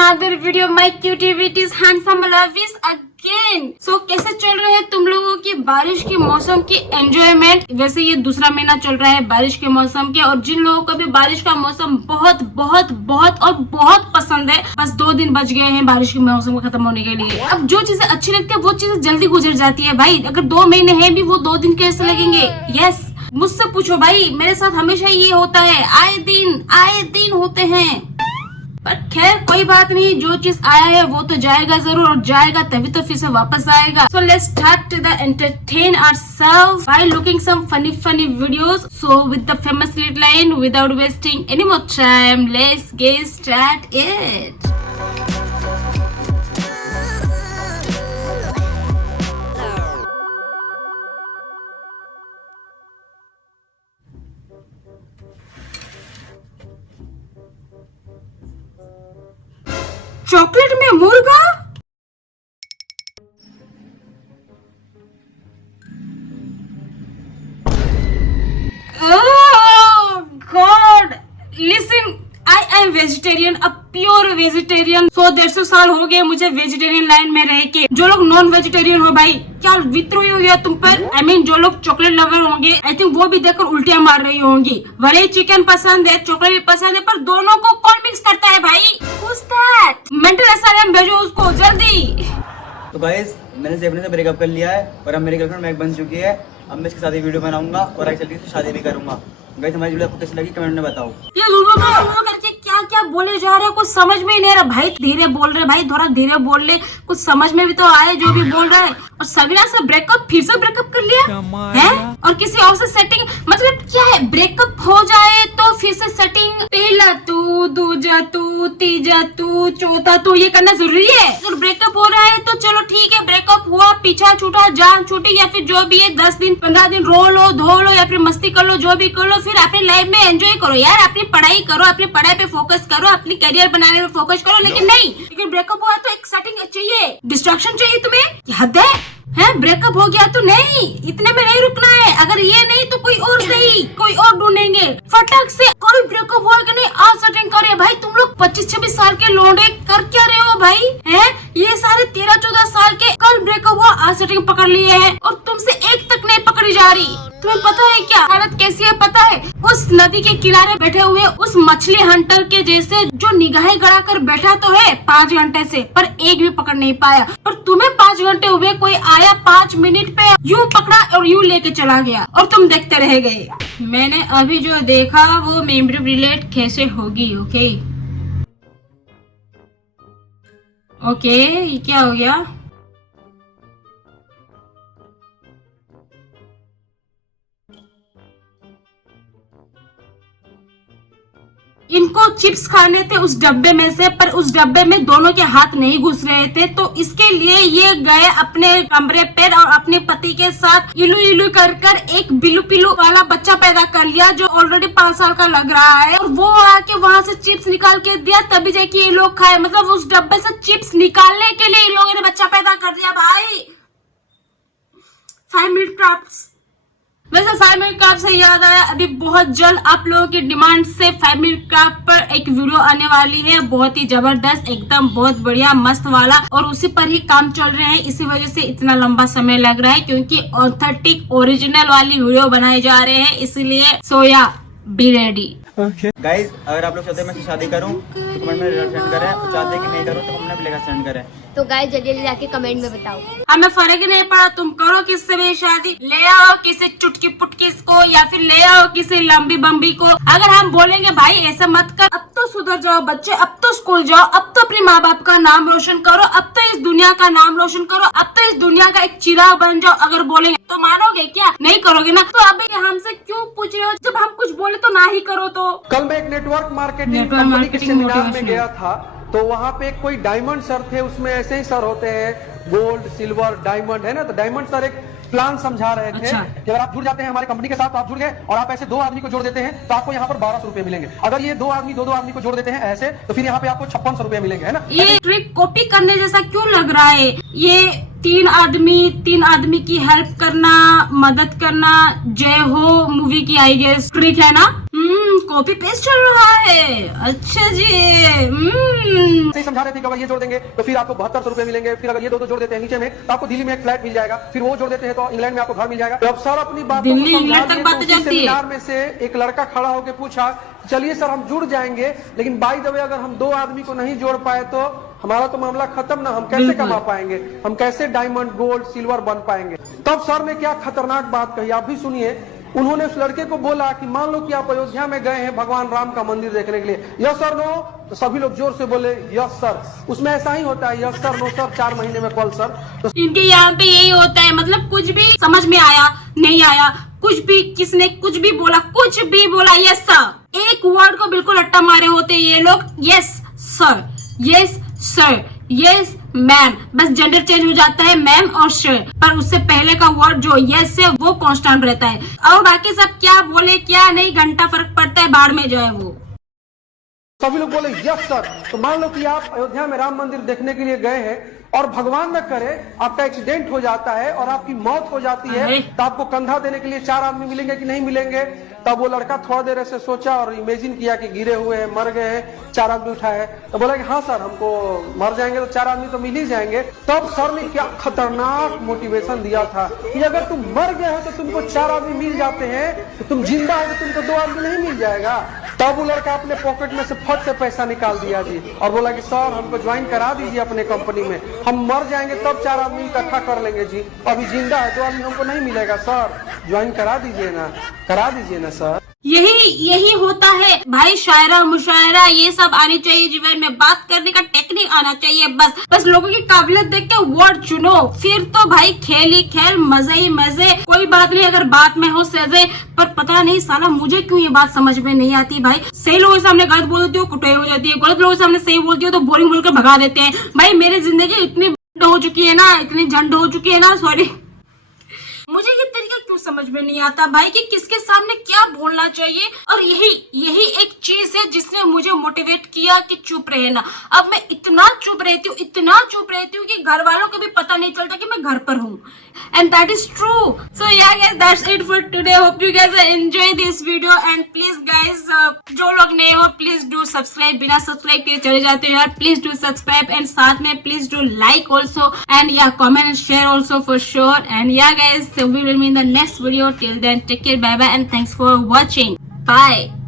another video my cutivities handsome lovies again. So कैसे चल रहे हैं तुम लोगों की बारिश के मौसम की एंजॉयमेंट। वैसे ये दूसरा महीना चल रहा है बारिश के मौसम के, और जिन लोगों को भी बारिश का मौसम बहुत बहुत बहुत और बहुत पसंद है, बस 2 दिन बच गए हैं बारिश के मौसम को खत्म होने के लिए। अब जो चीजें अच्छी लगती है वो चीजें जल्दी गुजर जाती है भाई। अगर 2 महीने हैं भी, वो 2 दिन कैसे लगेंगे। यस, मुझसे पूछो भाई, मेरे साथ हमेशा ये होता है, आए दिन होते हैं। पर खैर कोई बात नहीं, जो चीज आया है वो तो जाएगा जरूर, और जाएगा तभी तो फिर से वापस आएगा। So let's start to the entertain ourselves by looking some funny videos. So with the famous lead line, without wasting any more time, let's get start it. Chocolate में मुर्गा, God listen, I am vegetarian, a pure vegetarian. 100-150 साल हो गए मुझे vegetarian line में रह के। जो लोग नॉन वेजिटेरियन हो भाई, क्या विद्रोही हो गया तुम पर। I mean, जो लोग चॉकलेट लवर होंगे, आई थिंक वो भी देखकर उल्टियां मार रही होंगी। भले ही चिकन पसंद है, चॉकलेट भी पसंद है, पर दोनों को कौन मिक्स करता है भाई। Who's that? मेंटल एसाइलम भेजो उसको जल्दी। तो गाइस, मैंने जेबने से ब्रेकअप कर लिया है और अब मेरी गर्लफ्रेंड मैक बन चुकी है। अब मैं इसके साथ ही वीडियो बनाऊंगा और एक्चुअली से शादी भी करूंगा। गाइस, हमारी वीडियो आपको कैसी लगी कमेंट में बताओ। ये लूलू करके क्या क्या बोले जा रहे हो, कुछ समझ में ही नहीं आ रहा भाई। धीरे बोल रहे भाई, थोड़ा धीरे बोल ले, कुछ समझ में भी तो आए जो भी बोल रहा है। और सबीना से ब्रेकअप, फिर से ब्रेकअप कर लिया है, और किसी और से सेटिंग, मतलब क्या है। ब्रेकअप हो जाए तो फिर से सेटिंग, पहला तू, दूजा तू, तीजा तू, चौथा तू, ये करना जरूरी है। अगर ब्रेकअप हो रहा है तो चलो ठीक है, ब्रेकअप हुआ, पीछा छूटा, जान छूटी, या फिर जो भी है 10 दिन 15 दिन रो लो, धो लो, या फिर मस्ती कर लो, जो भी कर लो, फिर अपनी लाइफ में एंजॉय करो यार। अपनी पढ़ाई करो, अपनी पढ़ाई पे फोकस करो, अपनी करियर बनाने में फोकस करो। लेकिन नहीं, लेकिन ब्रेकअप हुआ तो एक सेटिंग चाहिए, डिस्ट्रैक्शन चाहिए तुम्हें। हद है, ब्रेकअप हो गया तो नहीं, इतने में नहीं रुकना है। अगर ये नहीं तो कोई और सही, कोई और ढूंढेंगे फटक से। कोई ब्रेकअप हुआ कि नहीं, आज सेटिंग करे भाई। तुम लोग 25-26 साल के लौंडे कर क्या रहे हो भाई, हैं? ये सारे 13-14 साल के, कल ब्रेकअप हुआ, आज सेटिंग पकड़ लिए है, और तुमसे एक तक नहीं पकड़ी जा रही। तुम्हें पता है क्या हालत कैसी है पता है? उस नदी के किनारे बैठे हुए उस मछली हंटर के जैसे, जो निगाहें गड़ा कर बैठा तो है 5 घंटे से, पर एक भी पकड़ नहीं पाया। और तुम्हें 5 घंटे हुए, कोई आया 5 मिनट पे, यूं पकड़ा और यूं लेके चला गया, और तुम देखते रह गए। मैंने अभी जो देखा वो मेमोरी रिलेट कैसे होगी। ओके, ये क्या हो गया। इनको चिप्स खाने थे उस डब्बे में से, पर उस डब्बे में दोनों के हाथ नहीं घुस रहे थे, तो इसके लिए ये गए अपने कमरे पे और अपने पति के साथ इलू कर एक बिलू पिलू वाला बच्चा पैदा कर लिया, जो ऑलरेडी 5 साल का लग रहा है। और वो आके वहाँ से चिप्स निकाल के दिया, तभी जाके ये लोग खाए। मतलब उस डब्बे से चिप्स निकालने के लिए इन लोगों ने बच्चा पैदा कर दिया भाई। 5 मिनट क्राफ्ट्स। वैसे 5 मिनट क्राफ्ट से याद आया, अभी बहुत जल्द आप लोगों की डिमांड से 5 मिनट क्राफ्ट पर एक वीडियो आने वाली है, बहुत ही जबरदस्त, एकदम बहुत बढ़िया मस्त वाला, और उसी पर ही काम चल रहे हैं। इसी वजह से इतना लंबा समय लग रहा है, क्योंकि ऑथेंटिक ओरिजिनल वाली वीडियो बनाए जा रहे हैं, इसलिए सोया बी रेडी। गाइस, अगर आप लोग चाहते हैं मैं शादी करूं तो कमेंट में रिजल्ट सेंड करें, और चाहते हैं कि नहीं करूं तो कमेंट में प्लेगा सेंड करें। तो गाइस जल्दी जल्दी जाके कमेंट में बताओ। हमें फर्क नहीं पड़ा, तुम करो किससे भी शादी, ले आओ किसी चुटकी पुटकी को, या फिर ले आओ किसी लंबी बम्बी को। अगर हम बोलेंगे भाई ऐसा मत कर, अब तो सुधर जाओ बच्चे, अब तो स्कूल जाओ, अब तो अपने माँ बाप का नाम रोशन करो, अब तो इस दुनिया का नाम रोशन करो, अब तो इस दुनिया का एक चिराग बन जाओ, अगर बोलेंगे तो मानोगे क्या? नहीं करोगे ना। तो अभी हमसे क्यों पूछ रहे हो? जब हम कुछ बोले तो ना ही करो। तो कल मैं एक नेटवर्क मार्केटिंग कंपनी के सेमिनार में गया था, तो वहाँ पे कोई डायमंड सर थे। उसमें ऐसे ही सर होते हैं, गोल्ड सिल्वर डायमंड, है ना। तो डायमंड सर एक प्लान समझा रहे थे। अच्छा। कि अगर आप जुड़ जाते हैं हमारी कंपनी के साथ, तो आप जुड़ गए और आप ऐसे 2 आदमी को जोड़ देते हैं तो आपको यहाँ पर 1200 रुपए मिलेंगे। अगर ये 2 आदमी 2 आदमी को जोड़ देते हैं ऐसे, तो फिर यहाँ पे आपको 5600 रुपए मिलेंगे, है ना। ये ट्रिक कॉपी करने जैसा क्यों लग रहा है? ये 3 आदमी की हेल्प करना, मदद करना, जय हो मूवी की आई गेस ट्रिक है ना। कॉपी पेस्ट चल रहा है। अच्छा जी। सही समझा रहे थे कि अगर ये जोड़ देंगे तो फिर आपको 7200 रुपए मिलेंगे, फिर अगर ये दो जोड़ देते हैं नीचे में तो आपको दिल्ली में एक फ्लैट मिल जाएगा, फिर वो जोड़ देते हैं तो इंग्लैंड में आपको घर मिल जाएगा। तो अब सर अपनी बात दिल्ली इंग्लैंड तक बातें जाती है। सेमिनार में से एक लड़का खड़ा होकर पूछा, चलिए सर हम जुड़ जाएंगे, लेकिन बाय द वे अगर हम 2 आदमी को नहीं जोड़ पाए तो हमारा तो मामला खत्म ना, हम कैसे कमा पाएंगे, हम कैसे डायमंड गोल्ड सिल्वर बन पाएंगे। तब सर ने क्या खतरनाक बात कही, आप भी सुनिए। उन्होंने उस लड़के को बोला कि मान लो कि आप अयोध्या में गए हैं भगवान राम का मंदिर देखने के लिए, यस सर नो, तो सभी लोग जोर से बोले यस सर। उसमें ऐसा ही होता है, यस सर नो सर, 4 महीने में कॉल सर। तो इनके यहाँ पे यही होता है, मतलब कुछ भी समझ में आया नहीं आया, कुछ भी किसने कुछ भी बोला यस सर, एक वर्ड को बिल्कुल अट्टा मारे होते हैं ये लोग। Yes sir, yes sir, yes ma'am, बस जेंडर चेंज हो जाता है मैम और सर, पर उससे पहले का वर्ड जो यस है वो कांस्टेंट रहता है, और बाकी सब क्या बोले क्या नहीं घंटा फर्क पड़ता है, बाढ़ में जाए वो। सभी लोग बोले यस सर। तो मान लो कि आप अयोध्या में राम मंदिर देखने के लिए गए हैं और भगवान न करे आपका एक्सीडेंट हो जाता है और आपकी मौत हो जाती है, तो आपको कंधा देने के लिए 4 आदमी मिलेंगे कि नहीं मिलेंगे। तब वो लड़का थोड़ा देर ऐसे सोचा और इमेजिन किया कि गिरे हुए हैं, मर गए हैं, 4 आदमी उठाए, तो बोला कि हाँ सर हमको मर जाएंगे तो 4 आदमी तो मिल ही जाएंगे। तब सर ने क्या खतरनाक मोटिवेशन दिया था कि अगर तुम मर गए हो तो तुमको 4 आदमी मिल जाते हैं, तो तुम जिंदा हो तो तुमको 2 आदमी नहीं मिल जाएगा। तब वो लड़का अपने पॉकेट में से फट से पैसा निकाल दिया जी और बोला कि सर हमको ज्वाइन करा दीजिए अपने कंपनी में, हम मर जाएंगे तब 4 आदमी इकट्ठा कर लेंगे जी, अभी जिंदा है 2 आदमी हमको नहीं मिलेगा सर, ज्वाइन करा दीजिए ना सर। यही होता है भाई, शायरा मुशायरा ये सब आनी चाहिए जीवन में, बात करने का टेक्निक आना चाहिए, बस लोगों की काबिलियत देख के वर्ड चुनो, फिर तो भाई खेल ही खेल, मजे ही मजे, कोई बात नहीं अगर बात में हो सजे। पर पता नहीं साला मुझे क्यों ये बात समझ में नहीं आती भाई, सही लोगों के सामने गलत बोल देती हो कुटाई हो जाती है, गलत लोगों के सामने सही बोलती हो तो बोरिंग बोलकर भगा देते हैं। भाई मेरी जिंदगी इतनी हो चुकी है ना, इतनी झंड हो चुकी है ना, सॉरी, मुझे ये तरीका क्यों समझ में नहीं आता भाई कि किसके सामने क्या बोलना चाहिए। और यही एक चीज है जिसने मुझे मोटिवेट किया कि चुप रहना। अब मैं इतना चुप रहती हूँ कि घर वालों को भी पता नहीं चलता कि मैं घर पर हूँ, एंड दैट इज ट्रू। सो या guys that's it for today, hope you guys enjoy this video, and please guys जो लोग नए हो प्लीज डू सब्सक्राइब, बिना सब्सक्राइब किए चले जाते हो यार, प्लीज डू सब्सक्राइब, एंड साथ में please do like also, and yeah comment and share also for sure, and yeah guys we will meet in the next video. Till then, take care, bye bye, and thanks for watching. Bye.